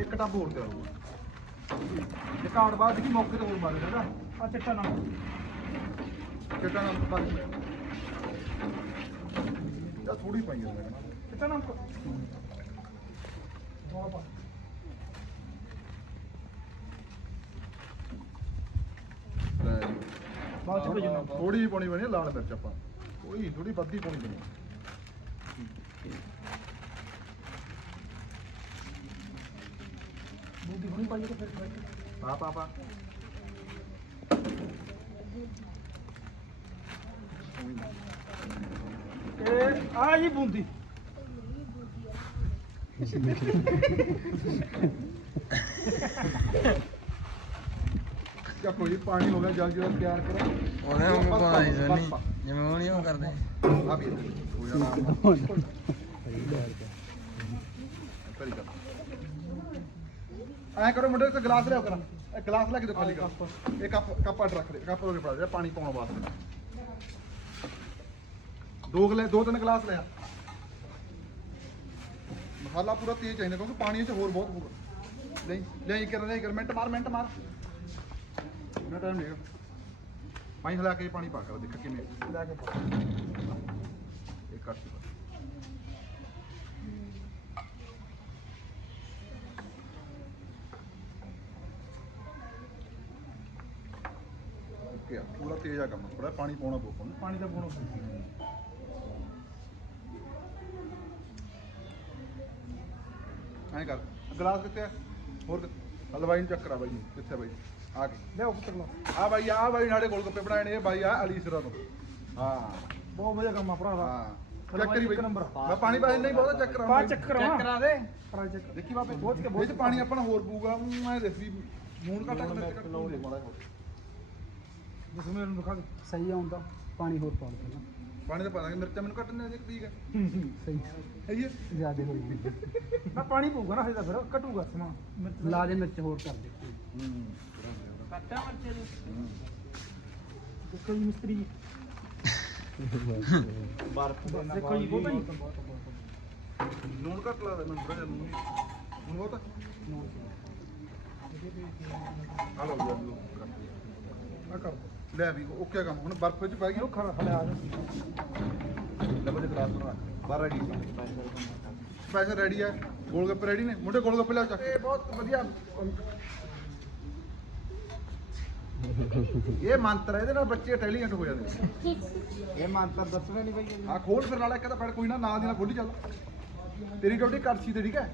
ਇੱਕ ਟੱਬ ਹੋਰ ਤਿਆਰ ਹੋਊਗਾ ਜੇ ਕਾਰਡ ਬਾਅਦ ਦੀ ਮੌਕੇ ਤੇ ਹੋਰ ਮਾਰ ਦੇਣਾ ਆ ਚਿੱਟਾ ਨੰਬਰ ਚਿੱਟਾ ਨੰਬਰ ਪਾ ਦੇ ਜਾਂ ਥੋੜੀ ਪਾਈ ਮੈਂ ਚਿੱਟਾ ਨੰਬਰ ਥੋੜਾ ਪਾ। ਲੈ ਬਾਅਦ ਚ ਭੇਜਣਾ ਥੋੜੀ ਜਿਹੀ ਪਾਉਣੀ ਬਣੀ ਲਾਲ ਮਿਰਚ ਆਪਾਂ। ਕੋਈ ਥੋੜੀ ਵੱਧੀ ਪਾਉਣੀ ਬਣੀ ਬੂਦੀ ਹੁਣੀ ਪਾਈਏ ਤੇ ਫਿਰ ਪਾ ਪਾ ਪਾ। ਇਹ ਆ ਜੀ ਬੂੰਦੀ। ਜਾਂ ਕੋਈ ਪਾਣੀ ਹੋ ਗਿਆ ਜਲ ਜਲ ਤਿਆਰ ਕਰੋ। ਉਹਨੇ ਉਹ ਪਾਣੀ ਸੋਨੀ ਜਿਵੇਂ ਉਹ ਨਹੀਂ ਉਹ ਕਰਦੇ। ਆ ਵੀ। ਹੋ। ਜਾਣਾ ਕਰੀ ਕਰ ਐ ਕਰੋ ਮੁੰਡੇ ਇੱਕ ਗਲਾਸ ਲਿਆਓ ਕਰਾਂ। ਇਹ ਗਲਾਸ ਲੈ ਕੇ ਦਿਓ ਖਾਲੀ ਕਰੋ ਇਹ ਕੱਪ ਕੱਪ ਅੱਡ ਰੱਖ ਦੇ ਕੱਪ ਕੇ ਪਾ ਦੇ ਪਾਣੀ ਪਾਉਣ ਵਾਸਤੇ। ਦੋ ਗਲੇ ਦੋ ਤਿੰਨ ਗਲਾਸ ਲਿਆ। ਮਸਾਲਾ ਪੂਰਾ ਤੇਜ਼ ਚਾਹੀਦਾ ਕਿਉਂਕਿ ਪਾਣੀ ਚ ਹੋਰ ਬਹੁਤ ਹੋਊਗਾ। ਨਹੀਂ ਨਹੀਂ ਕਰ ਨਹੀਂ ਕਰ ਮਿੰਟ ਮਾਰ ਮਿੰਟ ਮਾਰ। ਨਾ ਟਾਈਮ ਨਹੀਂ ਪਾਣੀ ਹਿਲਾ ਕੇ ਪਾਣੀ ਪਾ ਕਰ ਦੇਖ ਕਿਵੇਂ। ਲੈ ਕੇ ਪਾ। ਇਹ ਕੱਟ ਦਿਓ। ਓਕੇ ਆ ਪੂਰਾ ਤੇਜ਼ ਆ ਕੰਮ ਥੋੜਾ ਪਾਣੀ ਪਾਉਣਾ ਪਊ ਨੂੰ। ਪਾਣੀ ਦਾ ਪਾਉਣਾ ਐਂ ਕਰ ਗਲਾਸ ਕਿੱਥੇ ਆ? ਹੋਰ ਹਲਵਾਈ ਨੂੰ ਚੱਕਰ ਆ ਬਾਈ ਨੂੰ। ਕਿੱਥੇ ਬਾਈ? ਆ ਕੇ। ਲਿਆਓ ਪੁੱਤਰ ਲਓ। ਆ ਬਾਈ ਆ ਬਾਈ ਨਾਲੇ ਗੋਲ ਗੱਪੇ ਬਣਾਏ ਨੇ ਇਹ ਬਾਈ ਆ ਅਲੀ ਸਿਰਾ ਤੋਂ। ਹਾਂ। ਬਹੁਤ ਵਧੀਆ ਕੰਮ ਆ ਭਰਾ ਦਾ। ਹਾਂ। ਚੱਕ ਕਰੀ ਬਾਈ। ਮੈਂ ਪਾਣੀ ਪਾਸ ਨਹੀਂ ਬਹੁਤਾ ਚੱਕ ਕਰਾਂ ਪਾ ਚੱਕ ਕਰਾਵਾਂ ਕਰਾ ਦੇ। ਕਰਾ ਚੱਕ। ਦੇਖੀ ਬਾਬੇ ਬਹੁਤ ਕੇ ਚ ਪਾਣੀ ਆਪਣਾ ਹੋਰ ਪਊਗਾ ਮੈਂ ਦੇਖ ਵੀ ਮੂਨ ਘਟਾ ਕੇ ਮਿਰਚ ਘੱਟ ਦੇ ਮਾੜਾ ਜਿਹਾ। ਦਸਵੇਂ ਨੂੰ ਦਿਖਾ ਦੇ ਸਹੀ ਆਉਂਦਾ ਪਾਣੀ ਹੋਰ ਪਾ ਦੇਣਾ ਪਾਣੀ ਦਾ ਪਤਾ ਕਿ ਮਿਰਚਾਂ ਮੈਨੂੰ ਘੱਟ ਨੇ ਠੀਕ ਹੈ। ਸਹੀ। ਹੈ? ਜੀ ਜ਼ਿਆਦਾ ਹੋ ਗਈ ਨਾ ਪਾਣੀ ਪਊਗਾ ਨਾ ਹਜੇ ਤਾਂ ਫਿਰ ਘਟੂਗਾ ਸਮਾਂ। ਮਿਰਚ ਲਾ ਦੇ ਮਿਰਚ ਹੋਰ ਕਰ ਦੇ ਹੂੰ ਕੱਟਾ ਮਰਚੇ ਦੇਖੋ ਜੀ ਮਿਸਤਰੀ ਬਰਫ ਦੇਖੋ ਜੀ ਬਹੁਤਾ ਜੀ। ਨੂਨ ਘੱਟ ਲਾ ਦੇ ਮੈਨੂੰ ਥੋੜਾ ਜਿਹਾ ਨੂਨ ਨੂਨ ਬਹੁਤ ਆ ਲਓ ਜੀ ਲਓ। ਆ ਕਰ ਲੈ ਵੀ ਓਕੇ ਕੰਮ? ਹੁਣ ਬਰਫ ਵਿੱਚ ਪੈ ਗਈ। ਇਹ ਖਰਾ ਖਲਿਆ ਆ ਲੈ ਬਦੇ ਗਲਾਸ ਬਣਾ ਬਾਹਰ ਰੈਡੀ ਸਪੈਸ਼ਲ ਰੈਡੀ ਹੈ ਗੋਲ ਗੱਪੇ ਰੈਡੀ ਨੇ? ਮੁੰਡੇ ਗੋਲ ਗੱਪੇ ਲਿਆਓ ਚੱਕ ਇਹ ਬਹੁਤ ਵਧੀਆ ਇਹ ਮੰਤਰ ਹੈ ਇਹਦੇ ਨਾਲ ਬੱਚੇ ਇੰਟੈਲੀਜੈਂਟ ਹੋ ਜਾਂਦੇ ਨੇ। ਇਹ ਮੰਤਰ ਦੱਸਣਾ ਨਹੀਂ ਬਈ ਆ ਖੋਲ ਫਿਰ ਨਾਲੇ ਇੱਕ ਤਾਂ ਫੜ ਕੋਈ ਨਾ ਨਾਲ ਦੀ ਨਾਲ ਖੋਲੀ ਚੱਲ। ਤੇਰੀ ਡਿਊਟੀ ਕਰਸੀ ਤੇ ਠੀਕ ਹੈ।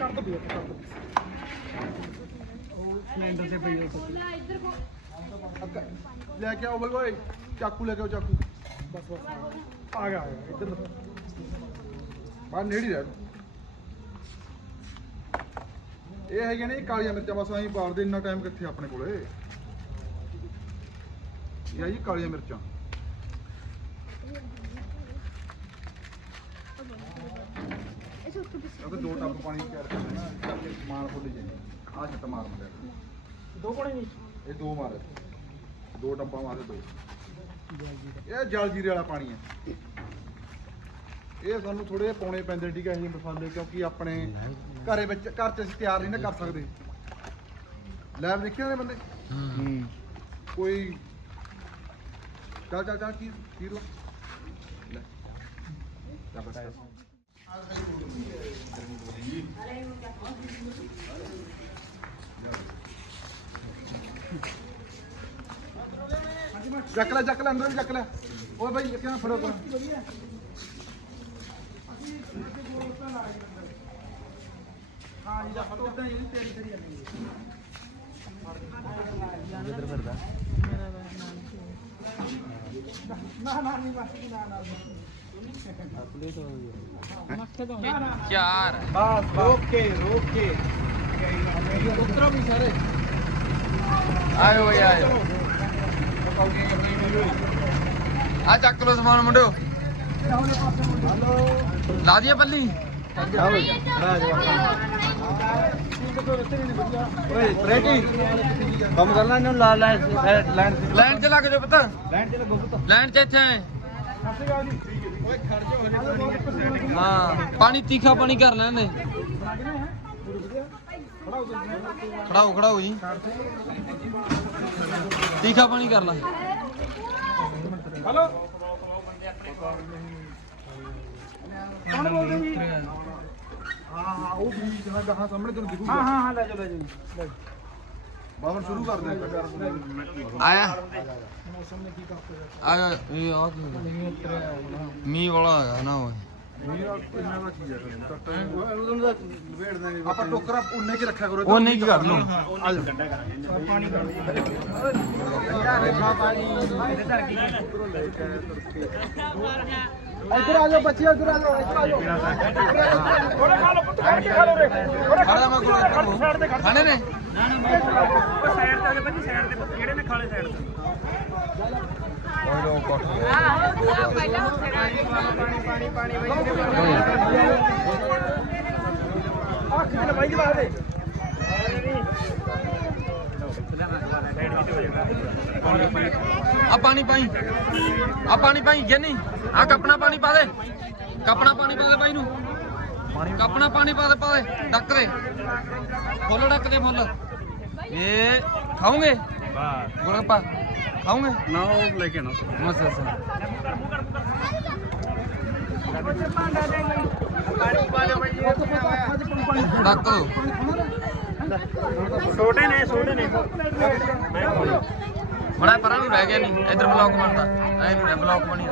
ਕਰ ਦੋ ਵੀ ਕਰ ਦੋ ਉਹ ਸਿਲੰਡਰ ਤੇ ਪਈ ਹੋਈ ਅੱਗਾ, ਲੈ ਕੇ ਆਓ ਬਈ ਓਏ ਚਾਕੂ ਲੈ ਕੇ ਆਓ ਚਾਕੂ। ਬਸ ਬਸ। ਆ ਗਿਆ ਆ ਗਿਆ ਇੱਧਰ ਬਾਹਰ ਨੇੜੇ ਰਹਿ ਤੂੰ। ਇਹ ਹੈਗੀਆਂ ਨੇ ਕਾਲੀਆਂ ਮਿਰਚਾਂ ਬਸ ਐਂ ਪਾੜਦੇ ਇੰਨਾ ਟਾਈਮ ਕਿੱਥੇ ਆਪਣੇ ਕੋਲੇ? ਇਹ ਆ ਜੀ ਕਾਲੀਆਂ ਮਿਰਚਾਂ। ਉਹ ਦੋ ਟੱਬ ਪਾਣੀ ਤਿਆਰ ਕਰਨਾ ਕਰਕੇ ਮਾਰ ਫੁੱਲ ਜੇ ਆ ਛੱਟ ਮਾਰ ਮੁੰਡਿਆ ਦੋ ਪਾਣੀ ਨਹੀਂ ਇਹ ਦੋ ਮਾਰ। ਦੋ ਟੱਬਾਂ ਮਾਰੇ ਦੋ। ਇਹ ਜਲ ਜੀਰੇ ਵਾਲਾ ਪਾਣੀ ਹੈ। ਇਹ ਸਾਨੂੰ ਥੋੜੇ ਪਾਉਣੇ ਪੈਂਦੇ ਠੀਕ ਹੈ ਇਹ ਮਸਾਲੇ ਕਿਉਂਕਿ ਆਪਣੇ ਘਰੇ ਵਿੱਚ ਘਰ 'ਚ ਅਸੀਂ ਤਿਆਰ ਨਹੀਂ ਨਾ ਕਰ ਸਕਦੇ। ਲੈਬ ਦੇਖਿਆ ਨੇ ਬੰਦੇ? ਹੂੰ। ਕੋਈ ਚੱਲ ਚੱਲ ਚੱਲ ਕੀ ਕੀ ਲੋ। ਲੈ ਚੱਲ ਬਸ। ਚੱਕ ਲੈ ਚੱਕ ਲੈ ਅੰਦਰ ਵੀ ਚੱਕ ਲੈ। ਓਏ ਬਾਈ ਕਿਵੇਂ ਫੜੋ ਕਰ ਹਾਂ ਜੀ ਦਾ ਉਦਾਂ ਹੀ ਤੇਰੀ ਤੇਰੀ ਆਣੀ ਕਿੱਧਰ ਫਿਰਦਾ? ਨਾ ਨਾ ਨਹੀਂ ਬਸ ਨਾ ਨਾ। ਚਾਰ। ਬਸ ਓਕੇ ਓਕੇ। ਉਤਰੋ ਵੀ ਸਾਰੇ ਆਇਓ ਬਈ ਆਇਓ। ਆ ਚੱਕ ਲੋ ਸਮਾਨ ਮੁੰਡਿਓ। ਲਾ ਦਈਏ ਪੱਲੀ। ਓਏ ਰੈਡੀ। ਕੰਮ ਕਰਨਾ ਇਹਨੂੰ ਲਾ ਲੈ ਲਾਈਨ ਲਾਈਨ 'ਚ ਲੱਗ ਜਾਓ ਪੁੱਤ। ਲਾਈਨ ਚ ਲੱਗੋ ਪੁੱਤ। ਲਾਈਨ 'ਚ ਇੱਥੇ। ਓਏ ਖੜ ਜਾ ਹਜੇ ਹਾਂ ਪਾਣੀ ਤੀਖਾ ਪਾਣੀ ਕਰ ਲੈਂਦੇ। ਖੜਾਓ ਖੜਾਓ ਜੀ। ਤੀਖਾ ਪਾਣੀ ਕਰ ਲੈ। ਹਲੋ ਕੌਣ ਬੋਲਦੇ ਜੀ? ਹਾਂ ਹਾਂ ਉਹ ਵੀ ਜਿਹੜਾ ਗਾਹਾਂ ਸਾਹਮਣੇ ਤੈਨੂੰ ਦਿਖੂਗਾ। ਹਾਂ ਹਾਂ ਹਾਂ ਲੈ ਜਾਓ ਲੈ ਜੀ, ਹੁਣ ਸ਼ੁਰੂ ਕਰ ਦੇ। ਆਇਆ। ਆਇਆ ਇਹ ਆ ਕੀ ਹੋ ਗਿਆ? ਮੀਂਹ ਵਾਲਾ ਹੈਗਾ ਨਾ ਓਏ। ਆਪਾਂ ਟੋਕਰਾ ਉਨੇ ਚ ਰੱਖਿਆ ਕਰੋ ਉਹ ਨਹੀਂ ਕਰ ਲਓ। ਆ ਜਾ ਇੱਧਰ ਆ ਜਾਓ ਬੱਚੇ ਇੱਧਰ ਆ ਜਾਓ ਇੱਧਰ ਆ ਜਾਓ। ਥੋੜਾ ਖਾ ਲਓ ਪੁੱਤ ਖੜ। ਕੇ ਖਾ ਲਓ ਰੇ ਥੋੜਾ ਖੜਾ ਮੈਂ ਕੋਲ ਖਾਣੇ ਨੇ? ਉਹ ਸਾਈਡ ਤੇ ਆ ਜਾ ਬੱਚੀ ਸਾਈਡ ਤੇ ਜਿਹੜੇ ਨੇ ਖਾਲੇ ਸਾਈਡ ਤੇ ਓਏ ਲੋ ਕੱਟ ਆ ਖਿੱਚ ਬਾਈ ਜੀ ਬਾਹਰ ਦੇ ਆ ਪਾਣੀ ਪਾਈ। ਆ ਪਾਣੀ ਪਾਈ ਗਿਆਨੀ ਆ ਕਪਣਾ ਪਾਣੀ ਪਾ ਦੇ। ਕਪਣਾ ਪਾਣੀ ਪਾ ਦੇ ਬਾਈ ਨੂੰ। ਕਪਣਾ ਪਾਣੀ ਪਾ ਦੇ ਪਾ ਦੇ ਡੱਕ ਦੇ। ਫੁੱਲ ਡੱਕ ਦੇ ਫੁੱਲ। ਇਹ ਖਾਓਗੇ? ਗੁਰਪਾ ਖਾਓਗੇ? ਨਾ ਉਹ ਲੈ ਕੇ ਨਾ ਮਸ ਮਸ ਡੱਕ ਛੋਟੇ ਨੇ ਛੋਟੇ ਨੇ। ਬੜਾ ਪਰਾਂ ਨੂੰ ਰਹਿ ਗਿਆ ਨਹੀਂ ਇਧਰ ਬਲੌਕ ਬਣਦਾ। ਐ ਨੂੰ ਬਲੌਕ ਬਣੀ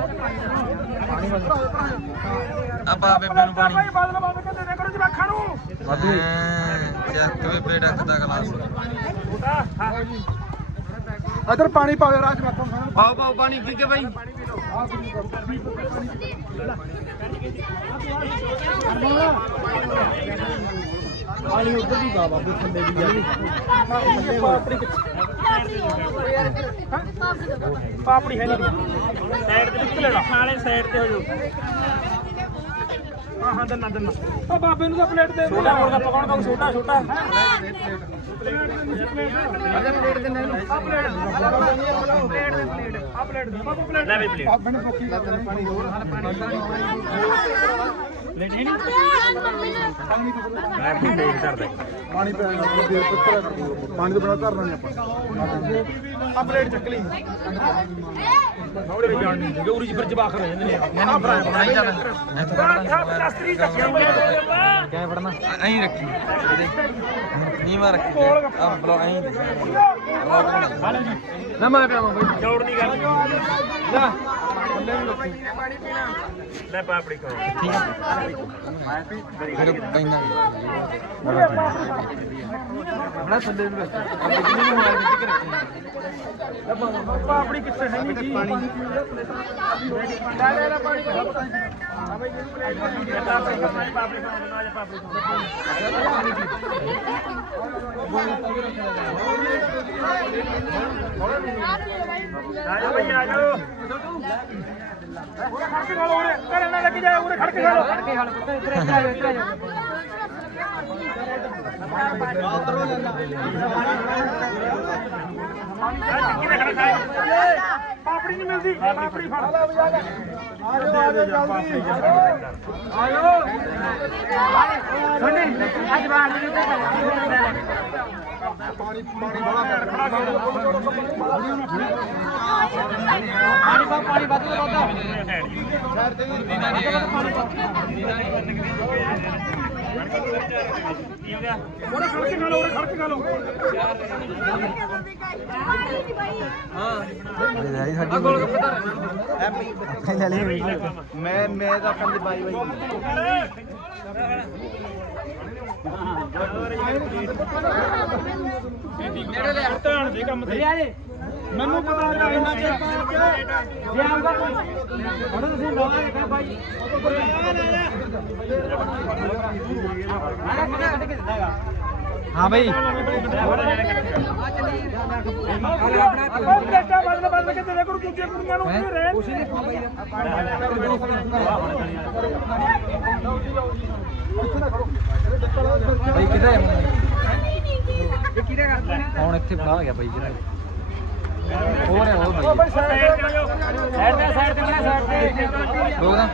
ਆਪਾ ਬੇਬੇ ਨੂੰ ਪਾਣੀ। ਬਾਦਲ ਬਾਦਲ ਕੇ ਦੇ ਦੇ ਕਰੋ ਜਵਾਖਾਂ ਨੂੰ ਵਾਧੂ ਚੱਕ ਬੇਬੇ ਡੱਕਦਾ ਗਲਾਸ। ਛੋਟਾ ਹਾਂ ਇਧਰ ਪਾਣੀ ਪਾਓ ਰਾਜ ਮਾਤੋਂ ਪਾਓ ਪਾਓ ਪਾਣੀ ਪੀ ਕੇ ਬਾਈ। ਪਾਣੀ ਉੱਧਰ ਦੀ ਬਾਬਾ ਵੀ ਥੱਲੇ ਦੀ ਜਾਣੀ ਪਾਪੜੀ ਪਾਪੜੀ ਹੈ ਨਹੀਂ। ਸਾਈਡ ਤੇ ਨਿਕਲ ਲੈਣਾ ਨਾਲੇ ਸਾਈਡ ਤੇ ਹੋ ਜਾਓ। ਹਾਂ ਹਾਂ ਦੰਨਾ ਦੰਨਾ। ਉਹ ਬਾਬੇ ਨੂੰ ਤਾਂ ਪਲੇਟ ਦੇ ਛੋਟਾ ਮੁਰਗਾ ਪਕਾਉਣ ਦਾ ਛੋਟਾ ਛੋਟਾ। ਪਲੇਟ ਦੇ ਨਹੀਂ ਆ ਪਲੇਟ ਪਲੇਟ ਦੇ ਪਲੇਟ। ਆ ਪਲੇਟ ਦੇ ਬਾਬਾ ਪਲੇਟ ਲੈ ਵੀ ਪਲੇਟ। ਆਪਣੇ ਪੱਕੀ ਕਰ ਪਾਣੀ ਹੋਰ ਪਲੇਟ ਹੈ ਨਹੀਂ ਪਾਣੀ ਪੈ ਜਾਣਾ ਦੇਰ ਪੁੱਤਰਾ ਕਰ ਦਿਓ ਪਾਣੀ ਤੋਂ ਬਿਨਾ ਧਰਨਾ ਨਹੀਂ ਆਪਾਂ ਆ ਪਲੇਟ ਚੱਕ ਲਈ ਥੋੜੇ ਜਾਣ ਨਹੀਂ ਗੌਰੀ ਜੀ ਫਿਰ ਜਵਾਖ ਰਹੇ ਨੇ ਆ ਭਰਾ ਨਹੀਂ ਚੱਲ ਪਲਾਸਟਰੀ ਚੱਕਿਆ ਹੋਇਆ ਕਿਵੇਂ ਫੜਨਾ ਐਂ ਰੱਖੀ ਨੀਵਾ ਰੱਖੀ ਆ ਬਲੌਕ ਐਂ ਦੇ ਨਾ ਮੈਂ ਪਿਆਵਾਂ ਬਾਈ ਜੋੜ ਦੀ ਗੱਲ ਲੈ ਲੈ ਪਾਪੜੀ ਖਾਓ ਠੀਕ ਹੈ। ਫਿਰ ਪੈਂਦਾ ਬੜਾ ਥੱਲੇ ਨੂੰ ਰੱਖ। ਆ ਬਿਜਲੀ ਨੂੰ ਹੋਇਆ ਵਿੱਚ ਰੱਖੀ ਪਾਪੜੀ ਕਿੱਥੇ ਹੈ ਨਹੀਂ ਜੀ? ਪਾਣੀ ਲੈ ਲੈ ਪਾਣੀ ਆ ਬਈ ਜੀ। ਖੜ ਖੜ ਪਾਪੜੀ ਨਹੀਂ ਮਿਲਦੀ। ਪਾਪੜੀ ਫੜ। ਲੈ ਬਜਾ ਲੈ ਆ ਜਾਓ ਆ ਜਾਓ ਜਲਦੀ। ਆ ਜਾਓ ਸੁਣੀ ਅੱਜ ਬਾਹਰ ਨਹੀਂ ਪਾਣੀ ਪਾਣੀ ਬੜਾ ਪਾਣੀ ਪਾ ਪਾਣੀ ਵੱਧ ਤੋਂ ਵੱਧ ਉਹਨੇ ਖੜ ਕੇ ਖਾ ਲਓ ਉਹਨੇ ਖੜ ਕੇ ਖਾ ਲਓ ਆ ਗੋਲ ਗੱਪੇ ਧਰ ਮੈਂ ਮੈਂ ਤਾਂ ਕੰਮ ਦੀ ਬਾਈ ਬਾਈ ਨੇੜੇ ਲੈ ਧਿਆਨ ਦੇ ਕੰਮ ਤੇ ਮੈਨੂੰ ਪਤਾ ਲੱਗਾ ਇੰਨਾ ਚਿਰ ਜੇ ਆਉਂਦਾ ਹੁਣ ਤੁਸੀਂ ਨਵਾਂ ਦੇਖਿਆ ਬਾਈ। ਹਾਂ ਉਹ ਬੇਟਾ ਬਦਲ ਬਦਲ ਕੇ ਤੇਰੇ ਕੋਲ ਦੂਜੀਆਂ ਕੁੜੀਆਂ ਨੂੰ ਉੱਥੇ ਰਹਿਣ ਕੁਛ ਨਹੀਂ ਬਈ ਕਿੱਥੇ ਇਹ ਕਿਹਦੇ ਹੁਣ ਇੱਥੇ ਫੜਾ ਗਿਆ ਬਈ ਜਿਹੜਾ। ਹੋਰ ਹੈ ਹੋਰ ਸਾਈਡ ਤੇ ਸਾਈਡ ਤੇ ਸਾਈਡ ਤੇ ਰੋਕ ਦਾ